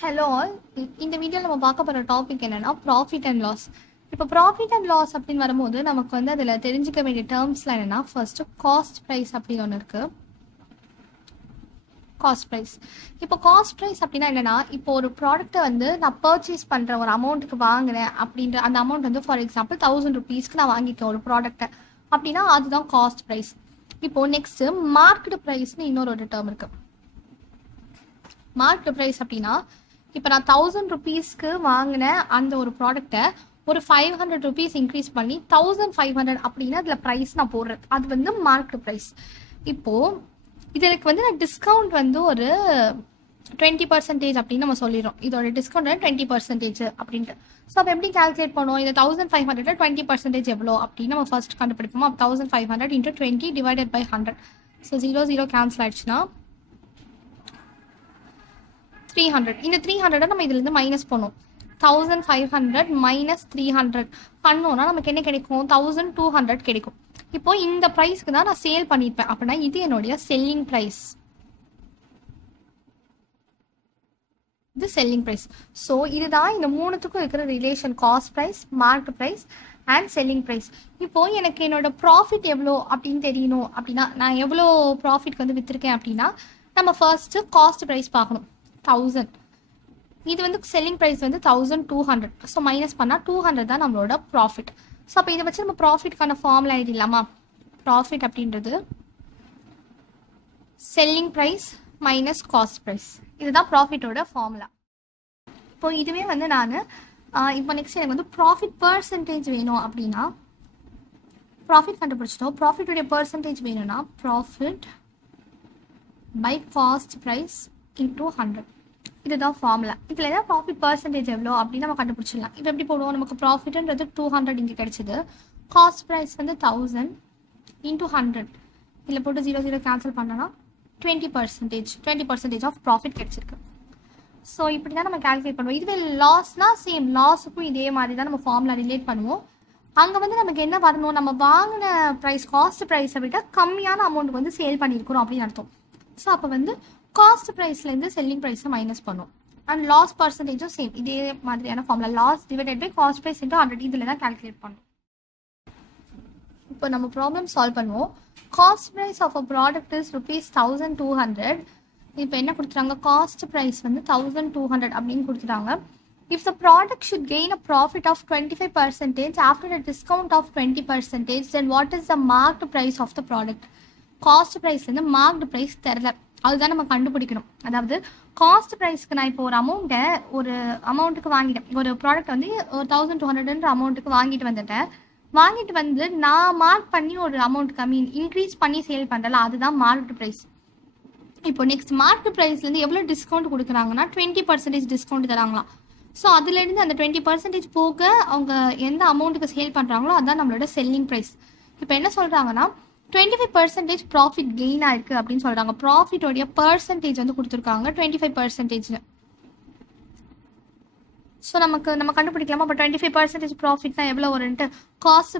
Hello all. இந்த வீடியோவில் நம்ம பார்க்க போகிற டாபிக் என்னென்னா ப்ராஃபிட் அண்ட் லாஸ். இப்போ ப்ராஃபிட் அண்ட் லாஸ் அப்படின்னு வரும்போது நமக்கு வந்து அதில் தெரிஞ்சிக்க வேண்டிய டேர்ம்ஸ்லாம் என்னென்னா, ஃபர்ஸ்ட்டு காஸ்ட் ப்ரைஸ் அப்படின்னு ஒன்று இருக்குது. Cost price. இப்போ காஸ்ட் ப்ரைஸ் அப்படின்னா என்னென்னா, இப்போ ஒரு ப்ராடக்ட்டை வந்து நான் பர்ச்சேஸ் பண்ணுற ஒரு அமௌண்ட்டுக்கு வாங்குறேன் அப்படின்ற அந்த அமௌண்ட் வந்து ஃபார் எக்ஸாம்பிள் 1000 rupeesக்கு நான் வாங்கிக்கேன் ஒரு ப்ராடக்ட்டை அப்படின்னா அதுதான் காஸ்ட் ப்ரைஸ். இப்போது நெக்ஸ்ட்டு மார்க்கெட் ப்ரைஸ்னு இன்னொரு டேர்ம் இருக்குது. மார்க்கெட் ப்ரைஸ் அப்படின்னா இப்போ நான் 1000 rupeesக்கு வாங்கின அந்த ஒரு ப்ராடக்டை ஒரு 500 rupees இன்க்ரீஸ் பண்ணி 1500 அப்படின்னு அதில் ப்ரைஸ் நான் போடுறேன். அது வந்து மார்க்கெட் ப்ரைஸ். இப்போது இதுக்கு வந்து நான் டிஸ்கவுண்ட் வந்து ஒரு 20% அப்படின்னு நம்ம சொல்லிடுறோம். இதோட டிஸ்கவுண்ட் வந்து 20% அப்படின்ட்டு. ஸோ அப்போ எப்படி கால்குலேட் பண்ணுவோம்? இந்த 1500 20% எவ்வளோ அப்படின்னு நம்ம ஃபர்ஸ்ட் கண்டுபிடிப்போம். அப்போ 1500 × 20 டிவைடட் பை 100. ஸோ 0 0 கேன்சல் ஆயிடுச்சுன்னா 300. இந்த 300 நம்ம இதுலேருந்து மைனஸ் பண்ணோம். 1500 மைனஸ் 300 பண்ணோம்னா நமக்கு என்ன கிடைக்கும்? 1200 கிடைக்கும். இப்போ இந்த ப்ரைஸ்க்கு தான் நான் சேல் பண்ணியிருப்பேன் அப்படின்னா இது என்னுடைய செல்லிங் ப்ரைஸ். இது செல்லிங் ப்ரைஸ். ஸோ இதுதான் இந்த மூணுத்துக்கும் இருக்கிற relation, cost price, market price and selling price. இப்போ எனக்கு என்னோட ப்ராஃபிட் எவ்வளோ அப்படின்னு தெரியணும் அப்படின்னா, நான் எவ்வளோ ப்ராஃபிட் வந்து விற்றுருக்கேன் அப்படின்னா நம்ம ஃபர்ஸ்ட்டு காஸ்ட் ப்ரைஸ் பார்க்கணும். 1000. இது வந்து செல்லிங் ப்ரைஸ் வந்து 1200. ஸோ மைனஸ் பண்ணால் 200 தான் நம்மளோட ப்ராஃபிட். ஸோ அப்போ இதை வச்சு நம்ம ப்ராஃபிட்கான ஃபார்முலா எழுதிடலாமா? ப்ராஃபிட் அப்படின்றது selling price minus cost price. இதுதான் ப்ராஃபிட்டோட ஃபார்முலா. இப்போ இதுவே வந்து நான் இப்போ நெக்ஸ்ட் எனக்கு வந்து ப்ராஃபிட் பர்சன்டேஜ் வேணும் அப்படின்னா, ப்ராஃபிட் கண்டுபிடிச்சிட்டோம். ப்ராஃபிட்டோடைய பர்சன்டேஜ் வேணும்னா profit by cost price into 100. இதுதான் ஃபார்முலா. இதில் ஏதாவது ப்ராஃபிட் பர்சன்டேஜ் எவ்வளோ அப்படின்னு நம்ம கண்டுபிடிச்சிடலாம். இப்போ எப்படி போடுவோம்? நமக்கு ப்ராஃபிட்ன்றது 200 இங்கே கிடைச்சிது. காஸ்ட் ப்ரைஸ் வந்து 1000 இன்டூ 100. இதில் போட்டு 0 0 கேன்சல் பண்ணோன்னா 20% ஆஃப் ப்ராஃபிட் கிடைச்சிருக்கு. ஸோ இப்படி தான் நம்ம கால்குலேட் பண்ணுவோம். இதுவே லாஸ்னால் சேம், லாஸுக்கும் இதே மாதிரி தான் நம்ம ஃபார்முலா ரிலேட் பண்ணுவோம். அங்கே வந்து நமக்கு என்ன வரணும்? நம்ம வாங்கின ப்ரைஸ் காஸ்ட் ப்ரைஸை விட கம்மியான அமௌண்ட்டுக்கு வந்து சேல் பண்ணியிருக்கிறோம் அப்படின்னு அர்த்தம். ஸோ அப்போ வந்து காஸ்ட் ப்ரைஸ்லேருந்து செல்லிங் ப்ரைஸை மைனஸ் பண்ணும். அண்ட் லாஸ் பர்சன்டேஜும் சேம் இதே மாதிரியான formula, loss divided by cost price into 100. இதில் தான் கால்குலேட் பண்ணும். இப்போ நம்ம ப்ராப்ளம் சால்வ் பண்ணுவோம். Cost price of a product is ₹1200. இப்போ என்ன கொடுத்துட்டாங்க? காஸ்ட் ப்ரைஸ் வந்து 1200 அப்படின்னு கொடுத்துட்டாங்க. If the product should gain a profit of 25% after a discount of 20%, then what is the marked price of the product? Cost ப்ரைஸ்லேருந்து marked price தெரில, அதுதான் நம்ம கண்டுபிடிக்கணும். அதாவது காஸ்ட் ப்ரைஸ்க்கு நான் இப்போ ஒரு அமௌண்ட்டுக்கு வாங்கிட்டேன். ஒரு ப்ராடக்ட் வந்து ஒரு 1200 அமௌண்ட்டுக்கு வாங்கிட்டு வந்து நான் மார்க் பண்ணி ஒரு அமௌண்ட்டுக்கு இன்க்ரீஸ் பண்ணி சேல் பண்ணுறல, அதுதான் மார்க்கெட் ப்ரைஸ். இப்போ நெக்ஸ்ட் மார்க்கெட் ப்ரைஸ்லேருந்து எவ்வளோ டிஸ்கவுண்ட் கொடுக்குறாங்கன்னா 20% டிஸ்கவுண்ட் தராங்களாம். ஸோ அதுலேருந்து அந்த 20% போக அவங்க எந்த அமௌண்ட்டுக்கு சேல் பண்ணுறாங்களோ அதுதான் நம்மளோட செல்லிங் ப்ரைஸ். இப்போ என்ன சொல்கிறாங்கன்னா 25% ப்ராஃபிட் கெயின் ஆயிருக்கு அப்படின்னு சொல்கிறாங்க. ப்ராஃபிட்டோடைய பர்சன்டேஜ் வந்து கொடுத்துருக்காங்க 25%. ஸோ நம்ம கண்டுபிடிக்கலாமா? இப்போ 25% ப்ராஃபிட்னா எவ்வளோ வரும்ன்ட்டு காஸ்ட்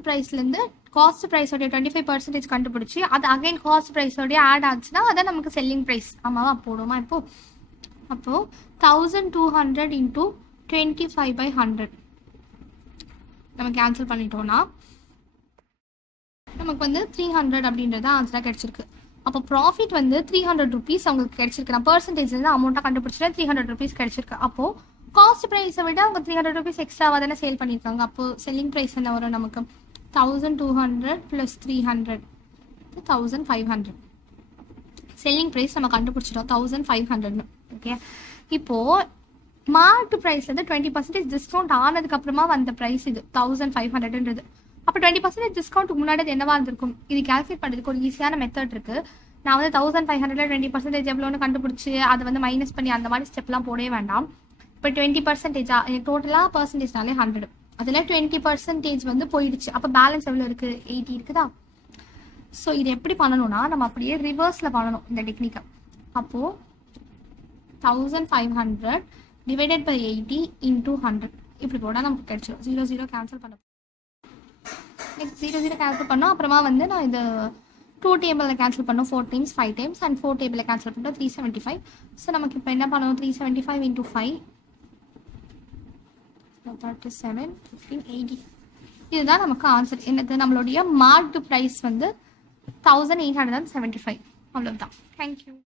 ப்ரைஸோடைய 25% கண்டுபிடிச்சி அது அகைன் காஸ்ட் ப்ரைஸோடைய ஆட் ஆச்சுன்னா அதான் நமக்கு செல்லிங் ப்ரைஸ். ஆமாவா? போடுமா? அப்போது 1200 இன்டூ 25/100 நம்ம கேன்சல் பண்ணிட்டோம்னா நமக்கு வந்து 300 அப்படின்றது ஆன்சராக கிடச்சிருக்கு. அப்போ ப்ராஃபிட் வந்து 300 rupees அவங்களுக்கு கிடச்சிருக்கு. நான் பர்சன்டேஜ்லேருந்து அமௌண்ட்டாக கண்டுபிடிச்சிட்டு 300 rupees கிடச்சிருக்கு. அப்போது காஸ்ட் ப்ரைஸை விட அவங்க 300 rupees எக்ஸ்ட்ராவாக தானே சேல் பண்ணியிருக்காங்க. அப்போது செல்லிங் ப்ரைஸ் என்ன வரும்? நமக்கு 1200 + 300 1500. செல்லிங் ப்ரைஸ் நம்ம கண்டுபிடிச்சிட்டோம் 1500. ஓகே, இப்போது மார்க்கெட் ப்ரைஸ்லேருந்து 20% டிஸ்கவுண்ட் ஆனதுக்கப்புறமா வந்த ப்ரைஸ் இது 1500ன்றது. அப்போ 20% டிஸ்கவுண்ட்டுக்கு முன்னாடி என்னவா இருந்திருக்கும்? இது கால்குலேட் பண்ணுறதுக்கு ஒரு ஈஸியான மெத்தட் இருக்குது. நான் வந்து 1500 20% எவ்வளோன்னு கண்டுபிடிச்சி அதை வந்து மைனஸ் பண்ணி அந்த மாதிரி ஸ்டெப்லாம் போடவே வேண்டாம். இப்போ 20% டோட்டலாக பர்சன்டேஜ்னாலே 100. அதில் 20% வந்து போயிடுச்சு. அப்போ பேலன்ஸ் எவ்வளோ இருக்குது? 80 இருக்குதா? ஸோ இது எப்படி பண்ணணும்னா நம்ம அப்படியே ரிவர்ஸில் பண்ணணும் இந்த டெக்னிக்கை. அப்போது 1500 டிவைடட் பை 80 இன்டூ 100 இப்படி போட்டால் நமக்கு கிடைச்சிடும். 0 0 கேன்சல் பண்ண நெக்ஸ்ட் 0 0 கேன்சல் பண்ணோம். அப்புறமா வந்து நான் இது 2 டேபிளில் கேன்சல் பண்ணோம் 4 டைம்ஸ் 5 டைம்ஸ் அண்ட் 4 டேபிளில் கேன்சல் பண்ணோம் 375. ஸோ நமக்கு இப்போ என்ன பண்ணுவோம் 375 into 5 37 15 80. இதுதான் நமக்கு ஆன்சர். என்னது நம்மளுடைய மார்க்டு ப்ரைஸ் வந்து 1875. அவ்வளோதான். தேங்க்யூ.